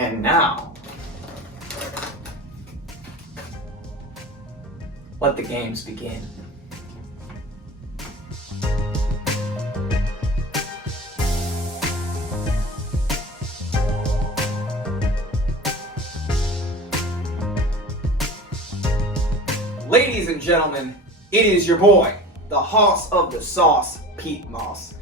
And now, let the games begin. Ladies and gentlemen, it is your boy, the hoss of the sauce, Pete Moss.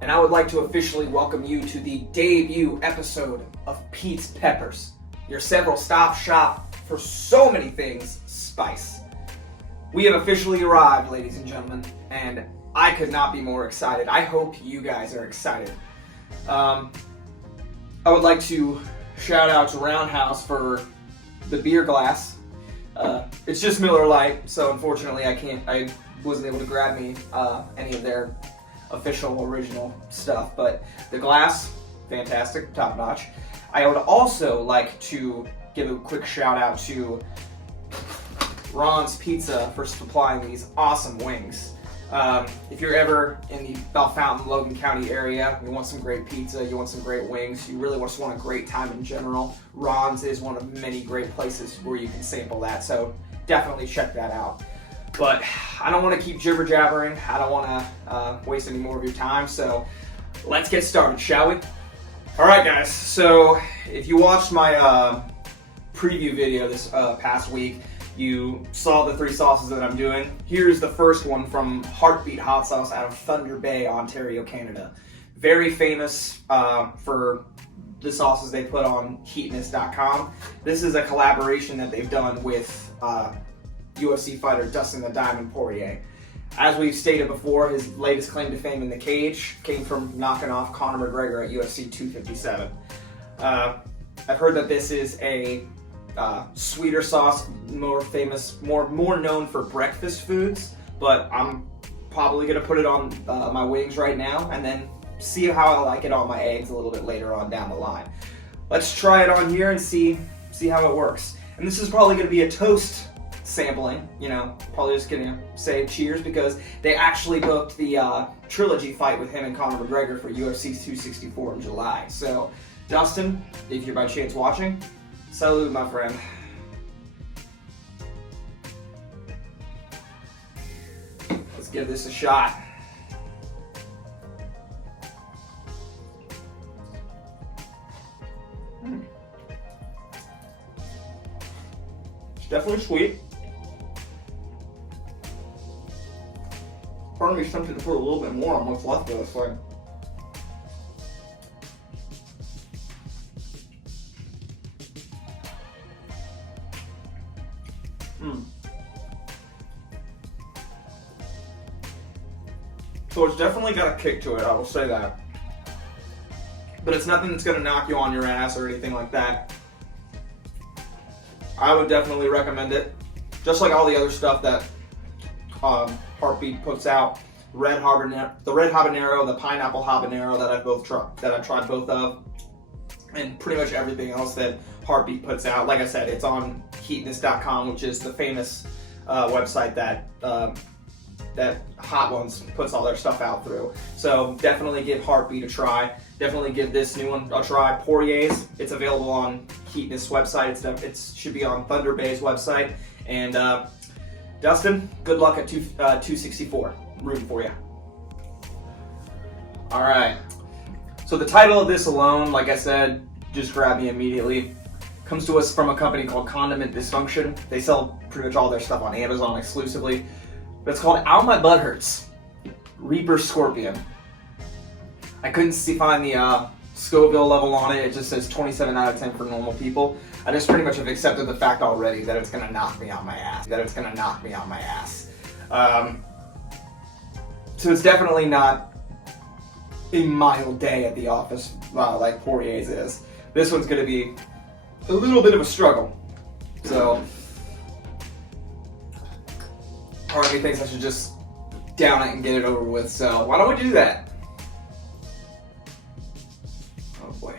And I would like to officially welcome you to the debut episode of Pete's Peppers, your several stop shop for so many things spice. We have officially arrived, ladies and gentlemen, and I could not be more excited. I hope you guys are excited. I would like to shout out to Roundhouse for the beer glass. It's just Miller Lite, so unfortunately I wasn't able to grab me any of their official original stuff, but the glass, fantastic, top notch. I would also like to give a quick shout out to Ron's Pizza for supplying these awesome wings. If you're ever in the Bell Fountain, Logan County area, you want some great pizza, you want some great wings, you really just want a great time in general, Ron's is one of many great places where you can sample that, so definitely check that out. But I don't want to keep jibber-jabbering, I don't want to waste any more of your time, so let's get started, shall we? Alright guys, so if you watched my preview video this past week, you saw the three sauces that I'm doing. Here's the first one from Heartbeat Hot Sauce out of Thunder Bay, Ontario, Canada. Very famous for the sauces they put on heatness.com. This is a collaboration that they've done with UFC fighter Dustin the Diamond Poirier. As we've stated before, his latest claim to fame in the cage came from knocking off Conor McGregor at UFC 257. I've heard that this is a sweeter sauce, more famous, more known for breakfast foods, but I'm probably gonna put it on my wings right now and then see how I like it on my eggs a little bit later on down the line. Let's try it on here and see how it works. And this is probably gonna be a toast sampling, you know, probably just gonna say cheers because they actually booked the trilogy fight with him and Conor McGregor for UFC 264 in July. So, Dustin, if you're by chance watching, salute, my friend. Let's give this a shot. It's definitely sweet. Part of me is tempted to put a little bit more on what's left of this thing. So it's definitely got a kick to it, I will say that. But it's nothing that's gonna knock you on your ass or anything like that. I would definitely recommend it. Just like all the other stuff that Heartbeat puts out. The red habanero, the pineapple habanero that I've tried both of. And pretty much everything else that Heartbeat puts out. Like I said, it's on heatness.com, which is the famous website that Hot Ones puts all their stuff out through. So definitely give Heartbeat a try. Definitely give this new one a try. Poirier's, it's available on Heatness website. It should be on Thunder Bay's website. And Dustin, good luck at 264. Rooting for you. All right. So the title of this alone, like I said, just grabbed me immediately. Comes to us from a company called Condiment Dysfunction. They sell pretty much all their stuff on Amazon exclusively. But it's called Ow My Butt Hurts Reaper Scorpion. I couldn't find the Scoville level on it. It just says 27 out of 10 for normal people. I just pretty much have accepted the fact already that it's gonna knock me on my ass. So it's definitely not a mild day at the office like Poirier's is. This one's gonna be a little bit of a struggle. So part of me thinks I should just down it and get it over with. So why don't we do that? Oh boy.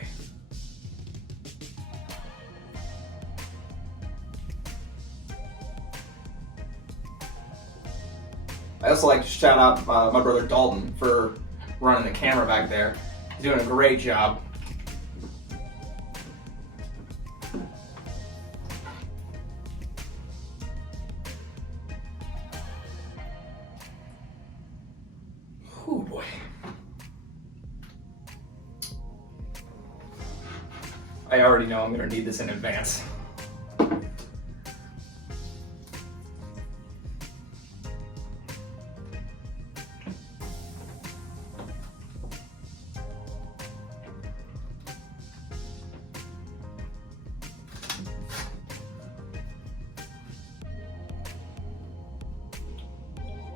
I also like to shout out my brother Dalton for running the camera back there. He's doing a great job. I already know I'm going to need this in advance.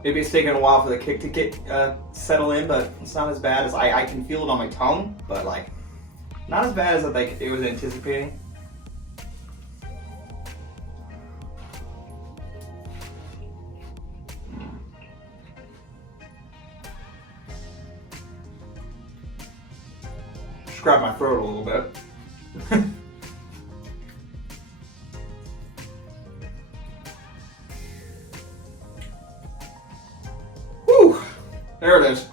Maybe it's taking a while for the kick to get settle in, but it's not as bad as I can feel it on my tongue, but like not as bad as like it was anticipating. Just grab my throat a little bit. There it is.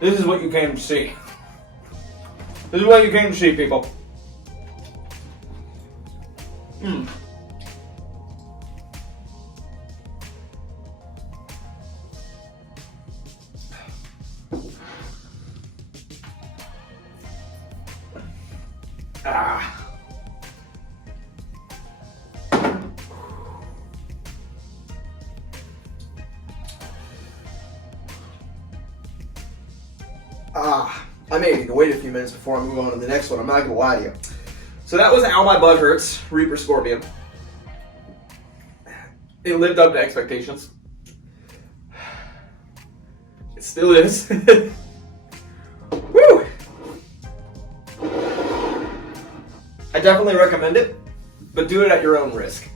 This is what you came to see. This is what you came to see, people. Ah. I may need to wait a few minutes before I move on to the next one. I'm not going to lie to you. So that was Ow My Butt Hurts, Reaper Scorpion. It lived up to expectations. It still is. Woo! I definitely recommend it, but do it at your own risk.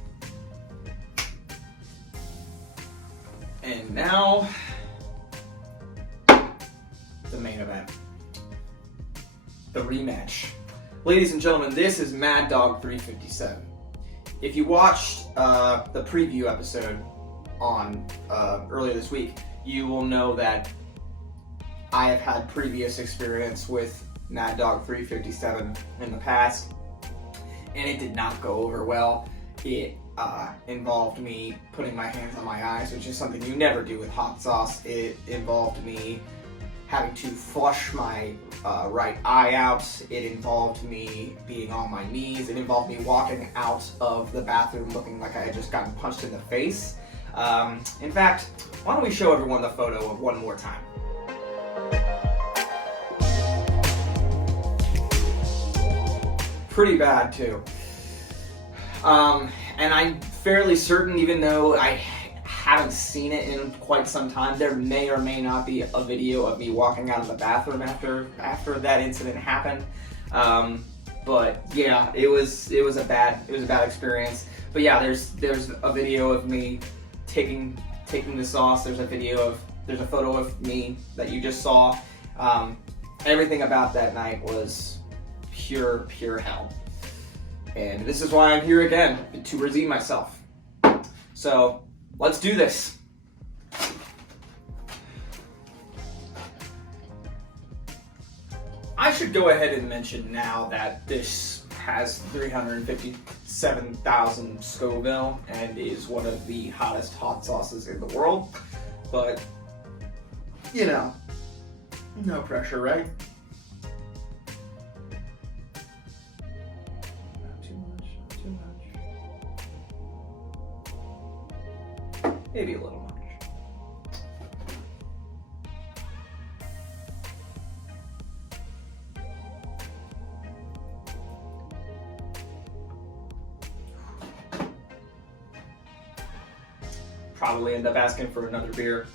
And now, the main event. The rematch. Ladies and gentlemen, this is Mad Dog 357. If you watched the preview episode on earlier this week, you will know that I have had previous experience with Mad Dog 357 in the past, and it did not go over well. It involved me putting my hands on my eyes, which is something you never do with hot sauce. It involved me having to flush my right eye out. It involved me being on my knees. It involved me walking out of the bathroom looking like I had just gotten punched in the face. In fact, why don't we show everyone the photo one more time? Pretty bad too. And I'm fairly certain, even though I haven't seen it in quite some time, there may or may not be a video of me walking out of the bathroom after that incident happened. But yeah, it was a bad experience. But yeah, there's a video of me taking the sauce. There's a photo of me that you just saw. Everything about that night was pure hell. And this is why I'm here again, to redeem myself. So let's do this. I should go ahead and mention now that this has 357,000 Scoville and is one of the hottest hot sauces in the world. But, you know, no pressure, right? Not too much, not too much. Maybe a little much. Probably end up asking for another beer.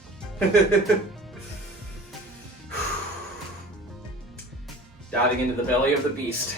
Diving into the belly of the beast.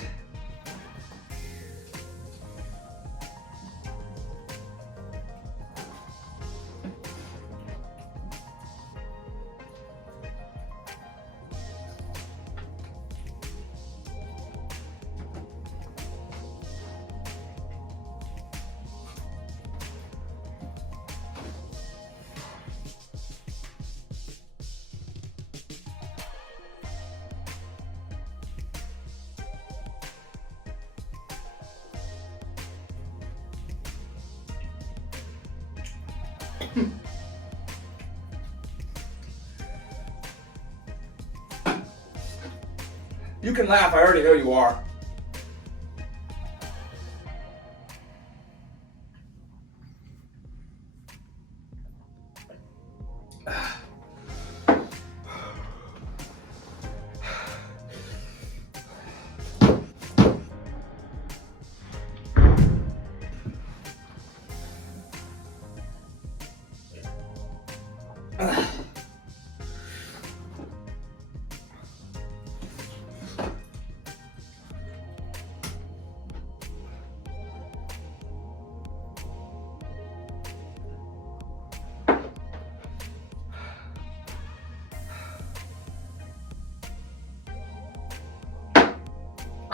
You can laugh, I already know you are.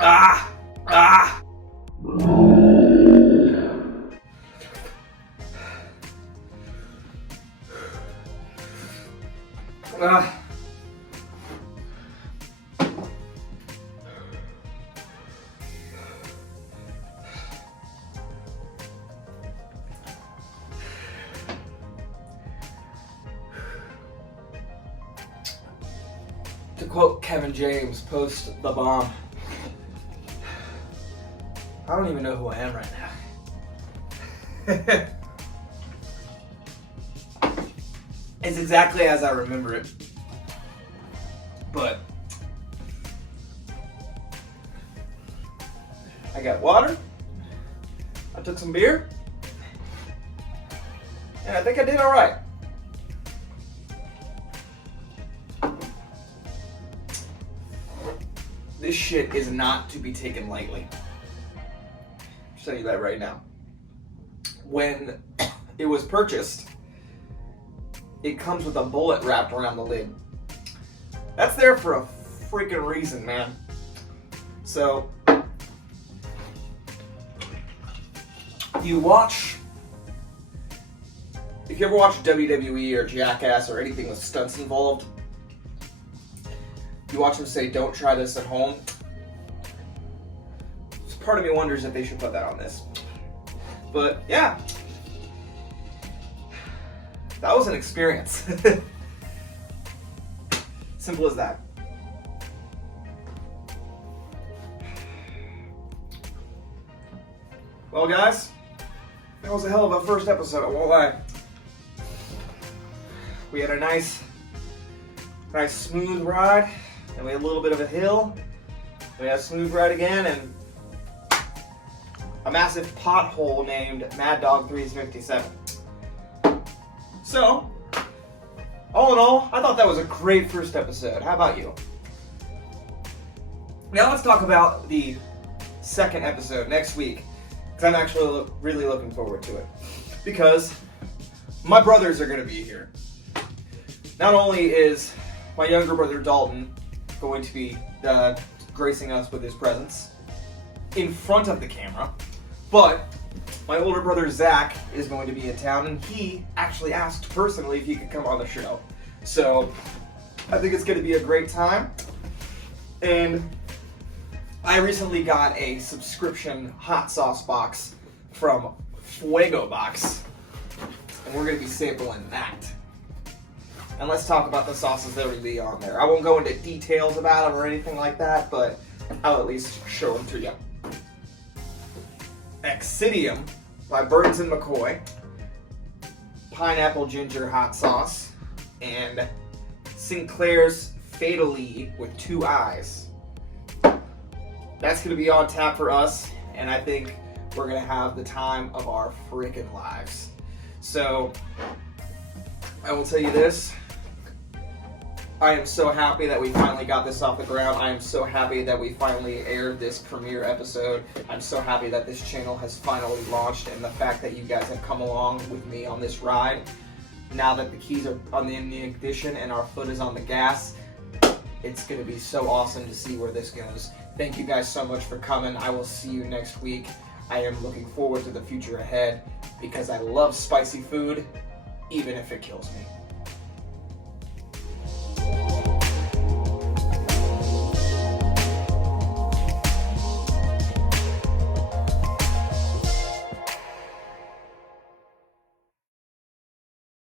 Ah! Ah! Ah. To quote Kevin James post the bomb, I don't even know who I am right now. It's exactly as I remember it. But I got water, I took some beer, and I think I did all right. This shit is not to be taken lightly. I'll tell you that right now. When it was purchased, it comes with a bullet wrapped around the lid. That's there for a freaking reason, man. So, if you ever watch WWE or Jackass or anything with stunts involved, you watch them say, "Don't try this at home." Part of me wonders if they should put that on this. But yeah, that was an experience. Simple as that. Well, guys, that was a hell of a first episode, I won't lie. We had a nice smooth ride, and we had a little bit of a hill. We had a smooth ride again, and a massive pothole named Mad Dog 357. So, all in all, I thought that was a great first episode. How about you? Now let's talk about the second episode next week, because I'm actually really looking forward to it. Because my brothers are going to be here. Not only is my younger brother Dalton going to be gracing us with his presence in front of the camera, but my older brother Zach is going to be in town, and he actually asked personally if he could come on the show. So I think it's going to be a great time. And I recently got a subscription hot sauce box from Fuego Box, and we're going to be sampling that. And let's talk about the sauces that will be on there. I won't go into details about them or anything like that, but I'll at least show them to you. Excidium by Burns & McCoy, pineapple ginger hot sauce, and Sinclair's Fatally with 2 eyes. That's going to be on tap for us, and I think we're going to have the time of our freaking lives. So, I will tell you this. I am so happy that we finally got this off the ground. I am so happy that we finally aired this premiere episode. I'm so happy that this channel has finally launched, and the fact that you guys have come along with me on this ride. Now that the keys are on the ignition and our foot is on the gas, it's going to be so awesome to see where this goes. Thank you guys so much for coming. I will see you next week. I am looking forward to the future ahead because I love spicy food, even if it kills me.